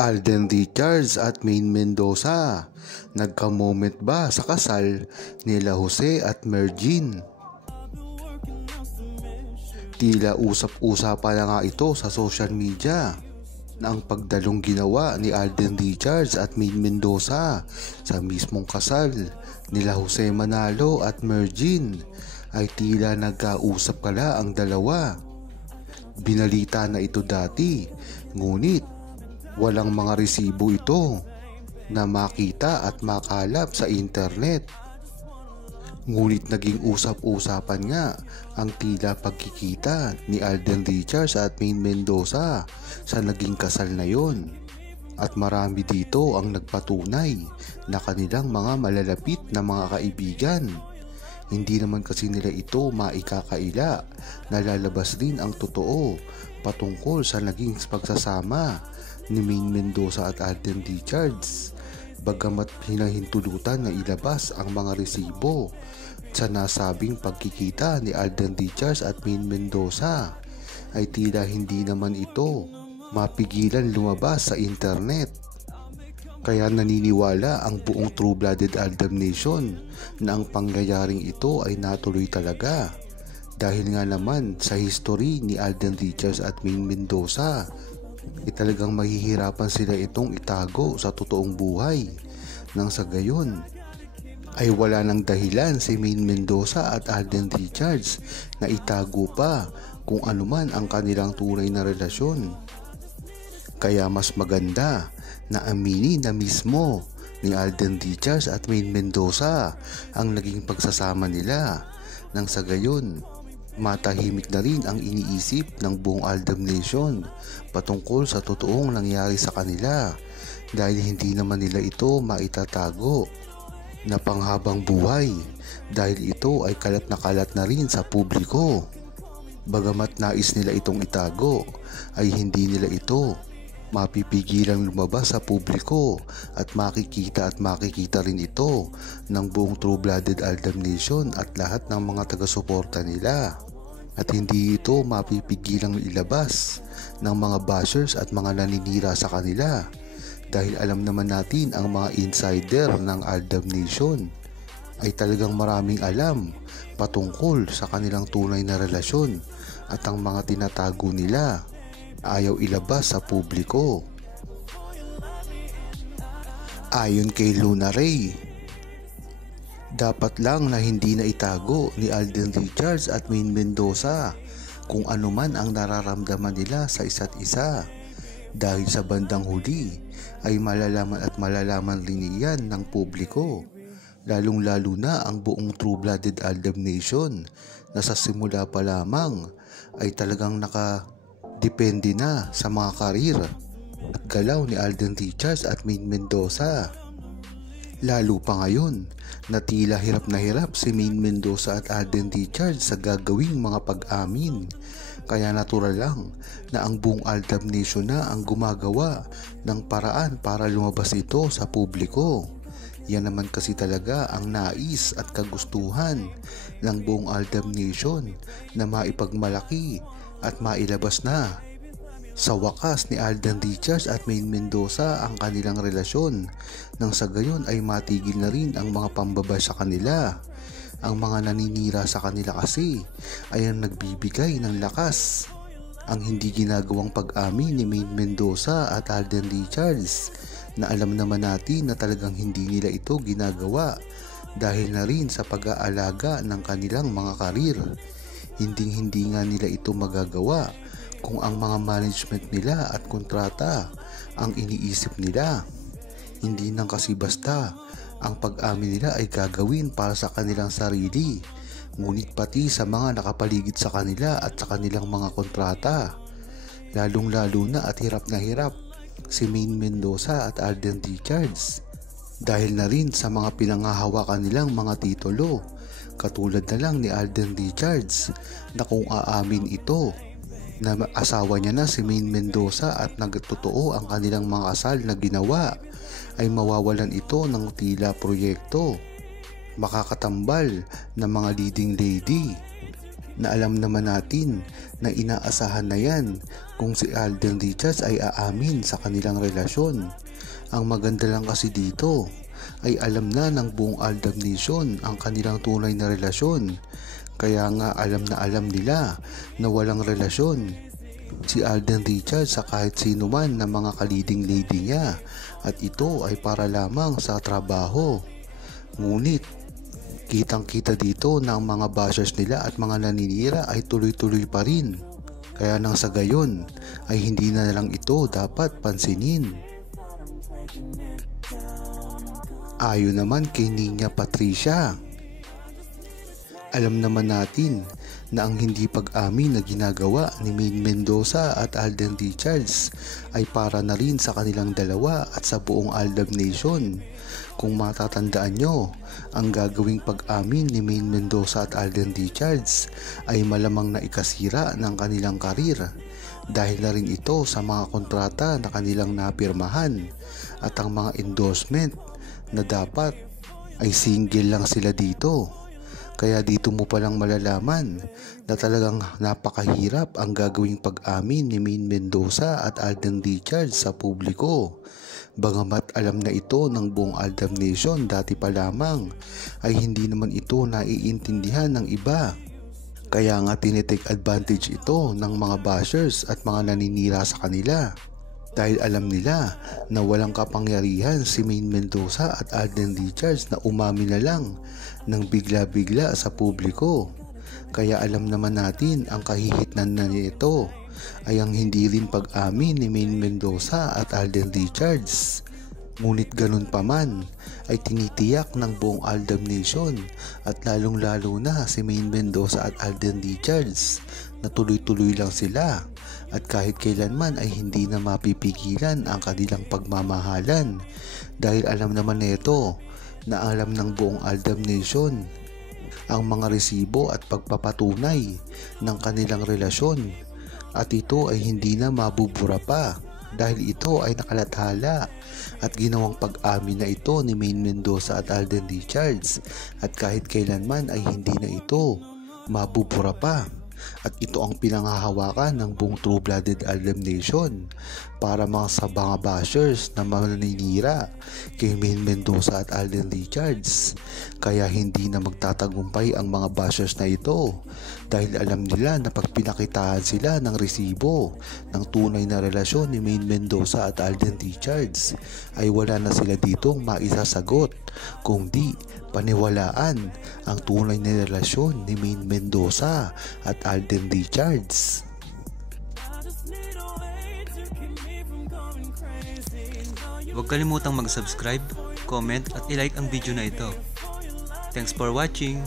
Alden Richards at Maine Mendoza, nagka-moment ba sa kasal nila Jose at Mergin? Tila usap-usapan na nga ito sa social media na ang pagdalong ginawa ni Alden Richards at Maine Mendoza sa mismong kasal nila Jose Manalo at Mergin ay tila nagkausap kala ang dalawa. Binalita na ito dati, ngunit walang mga resibo ito na makita at makalap sa internet. Ngunit naging usap-usapan nga ang tila pagkikita ni Alden Richards at Maine Mendoza sa naging kasal na yon. At marami dito ang nagpatunay na kanilang mga malalapit na mga kaibigan. Hindi naman kasi nila ito maikakaila na lalabas din ang totoo patungkol sa naging pagsasama ni Maine Mendoza at Alden Richards, bagamat hinahintulutan na ilabas ang mga resibo sa nasabing pagkikita ni Alden Richards at Maine Mendoza, ay tila hindi naman ito mapigilan lumabas sa internet. Kaya naniniwala ang buong True-Blooded Aldab Nation na ang pangyayaring ito ay natuloy talaga, dahil nga naman sa history ni Alden Richards at Maine Mendoza talagang mahihirapan sila itong itago sa totoong buhay, nang sa gayon ay wala nang dahilan si Maine Mendoza at Alden Richards na itago pa kung anuman ang kanilang tunay na relasyon. Kaya mas maganda na aminin na mismo ni Alden Richards at Maine Mendoza ang naging pagsasama nila, nang sa gayon matahimik na rin ang iniisip ng buong Aldab Nation patungkol sa totoong nangyari sa kanila, dahil hindi naman nila ito maitatago na panghabang buhay, dahil ito ay kalat na rin sa publiko. Bagamat nais nila itong itago, ay hindi nila ito mapipigilang lumabas sa publiko, at makikita rin ito ng buong True-Blooded Aldab Nation at lahat ng mga taga-suporta nila. At hindi ito mapipigilang ilabas ng mga bashers at mga naninira sa kanila, dahil alam naman natin ang mga insider ng Aldab Nation ay talagang maraming alam patungkol sa kanilang tunay na relasyon, at ang mga tinatago nila ayaw ilabas sa publiko. Ayon kay Luna Ray, dapat lang na hindi na itago ni Alden Richards at Maine Mendoza kung ano man ang nararamdaman nila sa isa't isa, dahil sa bandang huli ay malalaman rin iyan ng publiko, lalong-lalo na ang buong True-Blooded Aldab Nation na sa simula pa lamang ay talagang depende na sa mga karir at galaw ni Alden Richards at Maine Mendoza. Lalo pa ngayon na tila hirap na hirap si Maine Mendoza at Alden Richards sa gagawing mga pag-amin. Kaya natural lang na ang buong Aldab Nation na ang gumagawa ng paraan para lumabas ito sa publiko. Yan naman kasi talaga ang nais at kagustuhan ng buong Aldab Nation, na maipagmalaki at mailabas na sa wakas ni Alden Richards at Maine Mendoza ang kanilang relasyon, nang sa gayon ay matigil na rin ang mga pambaba sa kanila. Ang mga naninira sa kanila kasi ay ang nagbibigay ng lakas. Ang hindi ginagawang pag-amin ni Maine Mendoza at Alden Richards, na alam naman natin na talagang hindi nila ito ginagawa dahil na rin sa pag-aalaga ng kanilang mga karir. Hindi nga nila ito magagawa kung ang mga management nila at kontrata ang iniisip nila. Hindi nang kasi basta ang pag-amin nila ay gagawin para sa kanilang sarili, ngunit pati sa mga nakapaligid sa kanila at sa kanilang mga kontrata. Lalong-lalo na at hirap na hirap si Maine Mendoza at Alden Richards dahil na rin sa mga pinanghahawakan nilang mga titulo, katulad na lang ni Alden Richards na kung aamin ito na asawa niya na si Maine Mendoza at nagtotoo ang kanilang mga kasal na ginawa, ay mawawalan ito ng tila proyekto, makakatambal ng mga leading lady. na alam naman natin na inaasahan na yan kung si Alden Richards ay aamin sa kanilang relasyon. Ang maganda lang kasi dito ay alam na ng buong Aldab Nation ang kanilang tunay na relasyon. Kaya nga alam na alam nila na walang relasyon si Alden Richards sa kahit sino man na mga ka-leading lady niya, at ito ay para lamang sa trabaho. Ngunit kitang-kita dito na ang mga bashers nila at mga naninira ay tuloy-tuloy pa rin. Kaya nang sa gayon ay hindi na lang ito dapat pansinin. Ayon naman kay Nina Patricia, alam naman natin na ang hindi pag-amin na ginagawa ni Maine Mendoza at Alden Richards ay para na rin sa kanilang dalawa at sa buong Aldab Nation. Kung matatandaan nyo, ang gagawing pag-amin ni Maine Mendoza at Alden Richards ay malamang na ikasira ng kanilang karir dahil na rin ito sa mga kontrata na kanilang napirmahan at ang mga endorsement na dapat ay single lang sila dito. Kaya dito mo palang malalaman na talagang napakahirap ang gagawing pag-amin ni Maine Mendoza at Alden Richards sa publiko. Bagamat alam na ito ng buong Aldab Nation dati pa lamang, ay hindi naman ito naiintindihan ng iba. Kaya nga tinitake advantage ito ng mga bashers at mga naninira sa kanila. Dahil alam nila na walang kapangyarihan si Maine Mendoza at Alden Richards na umamin na lang ng bigla-bigla sa publiko. Kaya alam naman natin ang kahihitnan na nito ay ang hindi rin pag-amin ni Maine Mendoza at Alden Richards. Ngunit ganun pa man ay tinitiyak ng buong Aldab Nation at lalong-lalo na si Maine Mendoza at Alden Richards na tuloy-tuloy lang sila at kahit kailanman ay hindi na mapipigilan ang kanilang pagmamahalan dahil alam naman nito na alam ng buong Aldab Nation ang mga resibo at pagpapatunay ng kanilang relasyon at ito ay hindi na mabubura pa dahil ito ay nakalathala at ginawang pag-amin na ito ni Maine Mendoza at Alden Richards at kahit kailanman ay hindi na ito mabubura pa. At ito ang pinanghahawakan ng buong True-Blooded Aldab Nation para mga sa mga bashers na maninira kay Maine Mendoza at Alden Richards. Kaya hindi na magtatagumpay ang mga bashers na ito dahil alam nila na pag pinakitaan sila ng resibo ng tunay na relasyon ni Maine Mendoza at Alden Richards ay wala na sila ditong maisasagot kundi paniwalaan ang tunay na relasyon ni Maine Mendoza at Alden Richards. Huwag kalimutang mag-subscribe, comment at i-like ang video na ito. Thanks for watching!